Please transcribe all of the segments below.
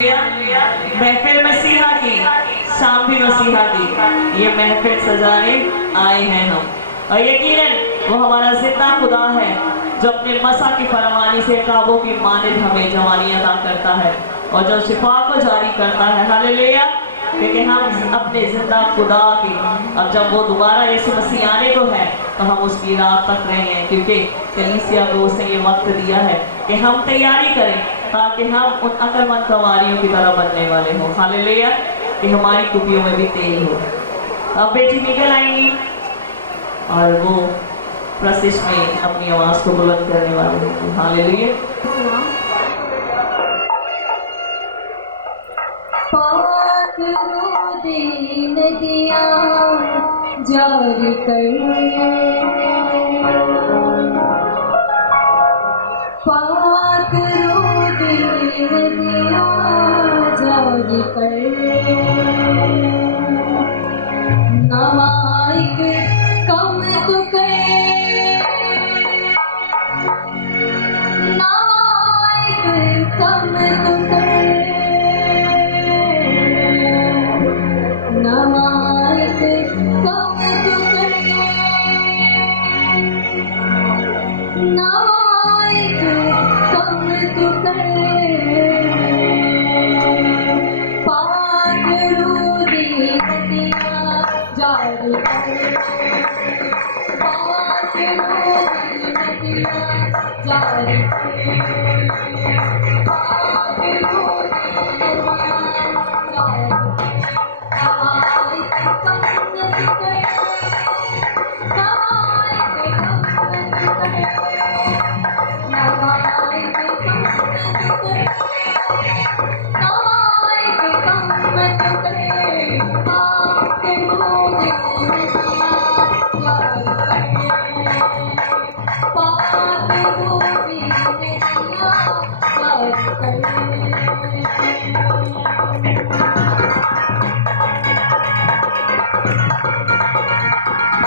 महफिल मसीहा की, शाम भी मसीहा की, ये महफिल सजाने आए हैं हम। और यकीनन वो हमारा जिंदा खुदा है जो अपने मसा की फरमानी से काबों की मानिंद हमें जवानी अता करता है और जो शिफा को जारी करता है। हालेलुया। क्योंकि हम अपने जिंदा खुदा की, अब जब वो दोबारा यीशु मसीह आने को है तो हम उसकी राह तक रहे हैं, क्योंकि कलीसिया को उसने ये वक्त दिया है कि हम तैयारी करें ताकि हम उन अक्लमंद कंवारियों की तरह बनने वाले हों। हालेलुया। कि हमारी कुपियों में भी तेल हो। अब बेटी निकल आएंगी और वो प्रशिश में अपनी आवाज को बुलंद करने वाले होंगे। हालेलुया। नदियाँ जारी कर, पाक रोदे नदियाँ जारी कर, नवाइक कम तो कर, नवाइक कम तो कर, नवाइक कम तो कर, नवाइक कम तो कर, पाक रोदे नदियाँ जारी कर, पाक रोदे नदियाँ जारी कर, पाक रोदे नदियाँ जारी कर,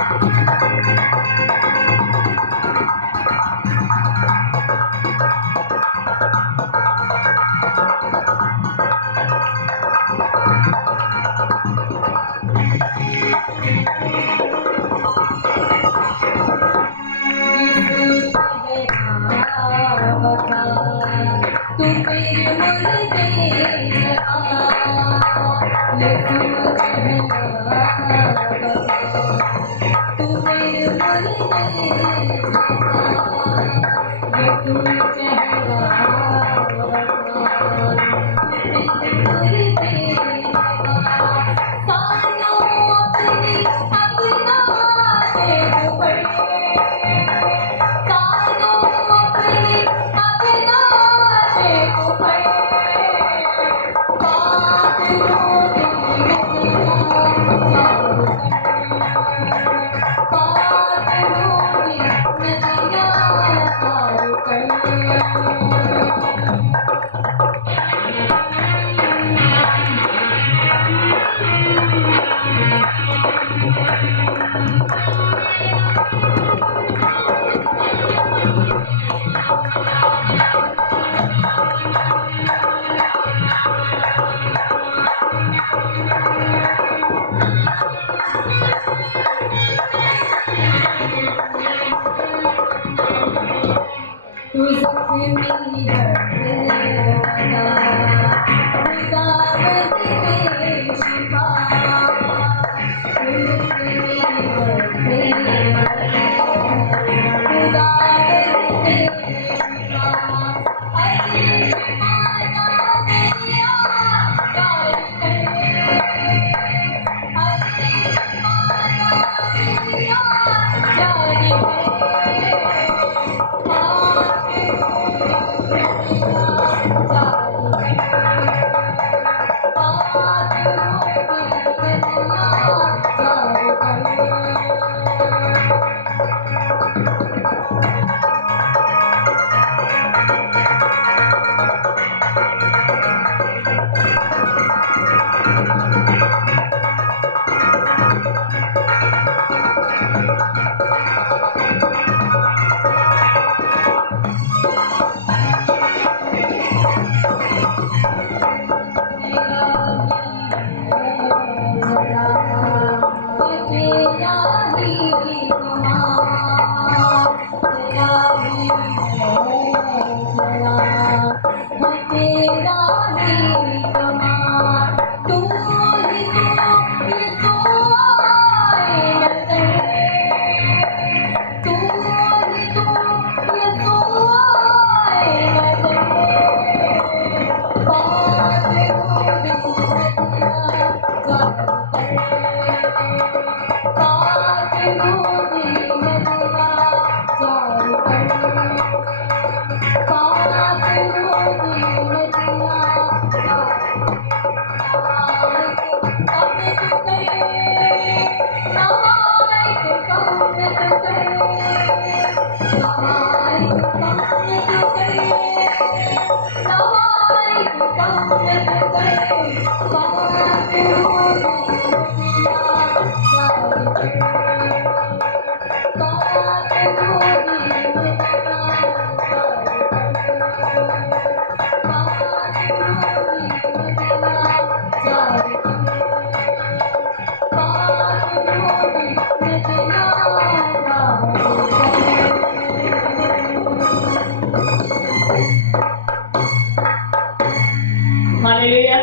हालेलुया।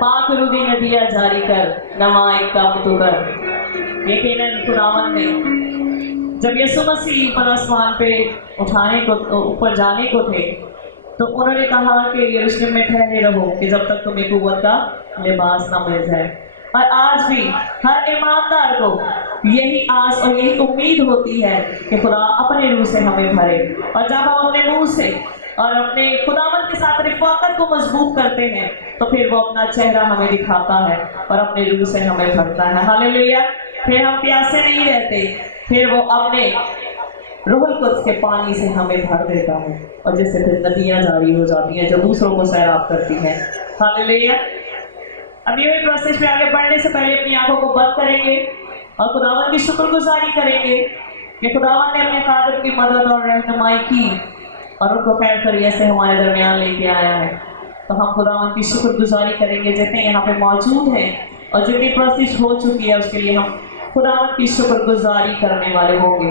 पाक रुदी नदियां जारी कर, नमा एक काम तो कर। यकीनन खुदावन ने जब यीशु मसीह पर आसमान पे उठाने को ऊपर जाने को थे, तो उन्होंने कहा कि यरूशलेम में ठहरे रहो कि जब तक तुम्हें कुव्वत का लिबास ना मिल जाए। और आज भी हर ईमानदार को यही आस और यही उम्मीद होती है कि खुदा अपने रूह से हमें भरे, और जब हम अपने मुंह से और अपने खुदावंद के साथ रिफ़ाकत को मजबूत करते हैं, तो फिर वो अपना चेहरा हमें दिखाता है और अपने रूह से हमें भरता है। हालेलुया। फिर हम प्यासे नहीं रहते, फिर वो अपने रूहुल कुद्स के पानी से हमें भर देता है, और जिससे फिर नदियां जारी हो जाती हैं जो दूसरों को सैराब करती हैं। हालेलुया। अब ये प्रोसेस पे आगे बढ़ने से पहले अपनी आंखों को बंद करेंगे और खुदावंद की शुक्रगुजारी करेंगे कि खुदावंद ने अपने खादिम की मदद और रहनुमाई की और उनको खैर खैरियत से हमारे दरमियान लेके आया है। तो हम खुदावंद की शुक्रगुजारी करेंगे जितने यहाँ पे मौजूद हैं, और जितनी प्रोसेस हो चुकी है उसके लिए हम खुदावंद की शुक्रगुजारी करने वाले होंगे।